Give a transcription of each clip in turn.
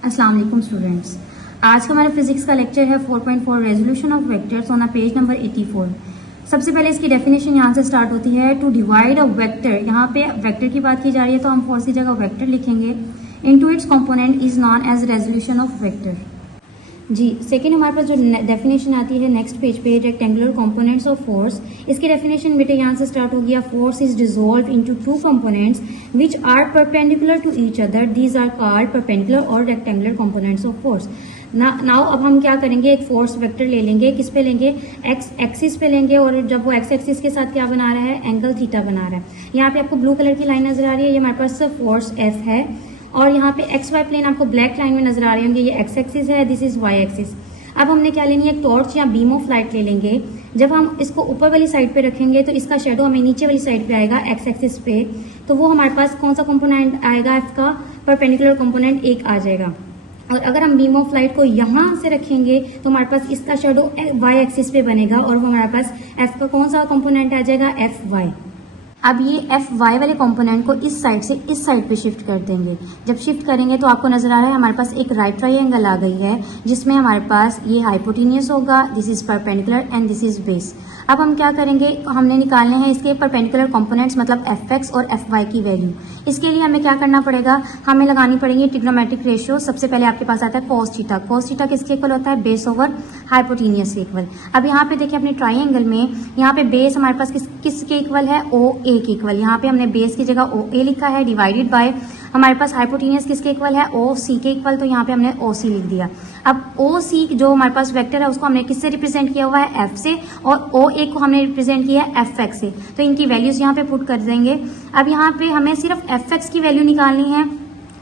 अस्सलाम वालेकुम स्टूडेंट्स। आज का हमारा फिजिक्स का लेक्चर है 4.4 resolution of vectors on page number 84। सबसे पहले इसकी डेफिनेशन यहाँ से स्टार्ट होती है। टू डिवाइड अ वेक्टर, यहाँ पे वेक्टर की बात की जा रही है तो हम फॉर सी जगह वेक्टर लिखेंगे। Into its component is known as resolution of vector. जी सेकेंड हमारे पास जो डेफिनेशन आती है नेक्स्ट पेज पे, रेक्टेंगुलर कंपोनेंट्स ऑफ फोर्स। इसकी डेफिनेशन बेटे यहाँ से स्टार्ट हो गया। Force is dissolve into two components which are perpendicular to each other, these are called perpendicular और rectangular components of force. Now अब हम क्या करेंगे, एक फोर्स वेक्टर ले लेंगे। किस पे लेंगे? एक्स एक्सिस पे लेंगे। और जब वो एक्स एक्सिस के साथ क्या बना रहा है, एंगल थीटा बना रहा है। यहाँ पे आपको ब्लू कलर की लाइन नजर आ रही है, ये हमारे पास फोर्स एफ है। और यहाँ पे एक्स वाई प्लेन आपको ब्लैक लाइन में नजर आ रहे होंगे, ये एक्स एक्सिस है, दिस इज वाई एक्सिस। अब हमने क्या लेनी है, एक टॉर्च या बीम ऑफ लाइट ले लेंगे। जब हम इसको ऊपर वाली साइड पे रखेंगे तो इसका शेडो हमें नीचे वाली साइड पे आएगा, एक्स एक्सिस पे। तो वो हमारे पास कौन सा कंपोनेंट आएगा, एफ का परपेंडिकुलर कंपोनेंट एक आ जाएगा। और अगर हम बीम ऑफ लाइट को यहाँ से रखेंगे तो हमारे पास इसका शेडो वाई एक्सिस पे बनेगा और वो हमारे पास एफ का कौन सा कंपोनेंट आ जाएगा, एफ वाई। अब ये एफ वाई वाले कंपोनेंट को इस साइड से इस साइड पे शिफ्ट कर देंगे। जब शिफ्ट करेंगे तो आपको नजर आ रहा है हमारे पास एक राइट ट्रायंगल आ गई है, जिसमें हमारे पास ये हाइपोटेन्यूस होगा, this is perpendicular and this is base. अब हम क्या करेंगे, हमने निकालने हैं इसके परपेंडिकुलर कंपोनेंट्स, मतलब एफ एक्स और एफ वाई की वैल्यू। इसके लिए हमें क्या करना पड़ेगा, हमें लगानी पड़ेगी ट्रिग्नोमेट्रिक रेशियो। सबसे पहले आपके पास आता है कॉस थीटा। कॉस थीटा किसके इक्वल होता है, बेस ओवर हाइपोटेन्यूस के इक्वल। अब यहाँ पे देखिए अपने ट्रायंगल में, यहाँ पे बेस हमारे पास किसके इक्वल है, ओ ए के इक्वल। यहाँ पे हमने बेस की जगह ओ ए लिखा है, डिवाइडेड बाय हमारे पास हाइपोटेन्यूस किसके इक्वल है, ओ सी के इक्वल। तो यहाँ पे हमने ओ सी लिख दिया। अब ओ सी जो हमारे पास वेक्टर है उसको हमने किससे रिप्रेजेंट किया हुआ है, एफ से, और ओ ए को हमने रिप्रेजेंट किया है एफ एक्स से। तो इनकी वैल्यूज यहाँ पे पुट कर देंगे। अब यहाँ पे हमें सिर्फ एफ एक्स की वैल्यू निकालनी है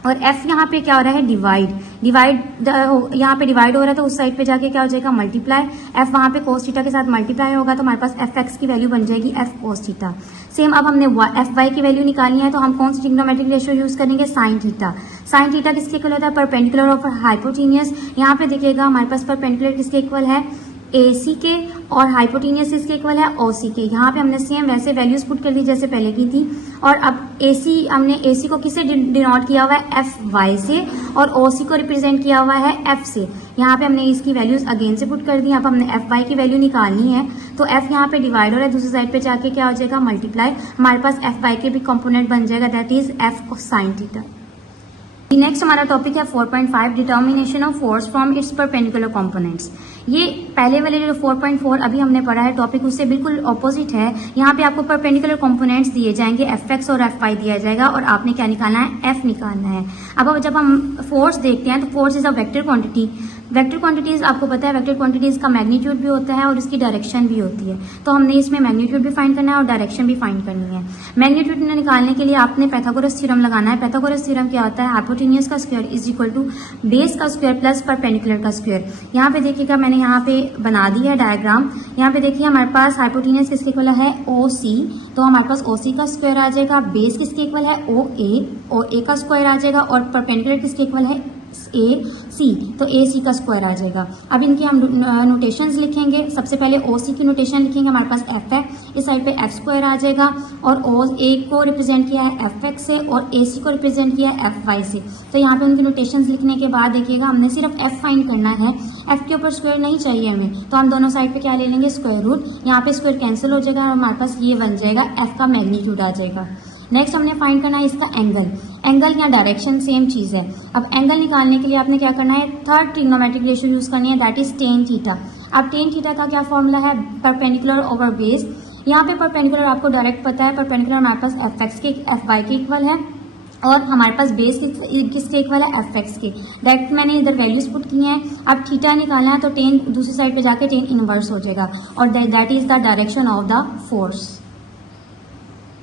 और एफ यहाँ पे क्या हो रहा है, डिवाइड यहाँ पे डिवाइड हो रहा है तो उस साइड पे जाके क्या हो जाएगा, मल्टीप्लाई। एफ वहाँ पे कोस थीटा के साथ मल्टीप्लाई होगा तो हमारे पास एफ एक्स की वैल्यू बन जाएगी एफ कोस थीटा। सेम अब हमने एफ वाई की वैल्यू निकालनी है तो हम कौन सी ट्रिग्नोमेट्रिक रेशियो यूज करेंगे, साइन थीटा। साइन थीटा किसके इक्वल होता है, परपेंडिकुलर ऑफ हाइपोटेन्यूस। यहाँ पे देखिएगा हमारे पास परपेंडिकुलर किसके इक्वल है, AC के, और हाइपोटेन्यूस इसके इक्वल है OC के। यहाँ पे हमने सेम वैसे वैल्यूज पुट कर दी जैसे पहले की थी। और अब हमने AC को किससे डिनोट किया हुआ है, FY से, और OC को रिप्रेजेंट किया हुआ है F से। यहाँ पे हमने इसकी वैल्यूज अगेन से पुट कर दी। अब हमने FY की वैल्यू निकालनी है तो F यहाँ पे डिवाइड हो रहा है, दूसरी साइड पे जाके क्या हो जाएगा, मल्टीप्लाई। हमारे पास FY के भी कंपोनेंट बन जाएगा, that is F sine theta. Next हमारा टॉपिक है 4.5 determination of force from its perpendicular components. ये पहले वाले जो 4.4 अभी हमने पढ़ा है टॉपिक, उससे बिल्कुल ऑपोजिट है। यहाँ पे आपको परपेंडिकुलर कंपोनेंट्स दिए जाएंगे, एफ एक्स और एफ वाई दिया जाएगा और आपने क्या निकालना है, एफ निकालना है। अब जब हम फोर्स देखते हैं तो force is a vector quantity. Vector quantities आपको पता है, वेक्टर क्वांटिटीज का मैग्नीट्यूड भी होता है और इसकी डायरेक्शन भी होती है। तो हमने इसमें मैग्नीट्यूड भी फाइंड करना है और डायरेक्शन भी फाइंड करनी है। मैग्नीट्यूड निकालने के लिए आपने पाइथागोरस थ्योरम लगाना है। पाइथागोरस थ्योरम क्या होता है, हाइपोटेन्यूस का square is equal to base का स्क्वायर प्लस परपेंडिकुलर का स्क्वायर। यहाँ पे देखिएगा मैंने यहाँ पे बना दी है डायग्राम। यहाँ पे देखिए हमारे पास हाइपोटेन्यूस किसके इक्वल है, OC। तो हमारे पास OC का स्क्वायर आ जाएगा। बेस किसके इक्वल है, OA का स्क्वायर आ जाएगा। और परपेंडिकुलर किसके इक्वल है, AC। तो AC का स्क्वायर आ जाएगा। अब इनकी हम नोटेशंस लिखेंगे। सबसे पहले OC की नोटेशन लिखेंगे, हमारे पास F है, इस साइड पे F स्क्वायर आ जाएगा। और OA को रिप्रेजेंट किया है FX से और AC को रिप्रेजेंट किया है FY से। तो यहाँ पे उनकी नोटेशंस लिखने के बाद देखिएगा हमने सिर्फ F फाइंड करना है, F के ऊपर स्क्वायर नहीं चाहिए हमें। तो हम दोनों साइड पे क्या ले लेंगे, स्क्वायर रूट। यहाँ पे स्क्वायर कैंसिल हो जाएगा और हमारे पास ये बन जाएगा, F का मैग्नीट्यूड आ जाएगा। नेक्स्ट हमने फाइंड करना है इसका एंगल। एंगल या डायरेक्शन सेम चीज है। अब एंगल निकालने के लिए आपने क्या करना है, थर्ड ट्रिग्नोमेट्रिक रेशियो यूज करनी है, दैट इज टेन थीटा। अब टेन थीटा का क्या फॉर्मूला है, परपेंडिकुलर ओवर बेस। यहाँ पे परपेंडिकुलर आपको डायरेक्ट पता है, परपेंडिकुलर हमारे पास एफ एक्स के एफ वाई के इक्वल है और हमारे पास बेस किसके इक्वल है, एफ एक्स के। डायरेक्ट मैंने इधर वैल्यूज पुट की हैं। अब थीटा निकालना है तो टेन दूसरी साइड पे जाके टेन इनवर्स हो जाएगा और that is the direction of the force.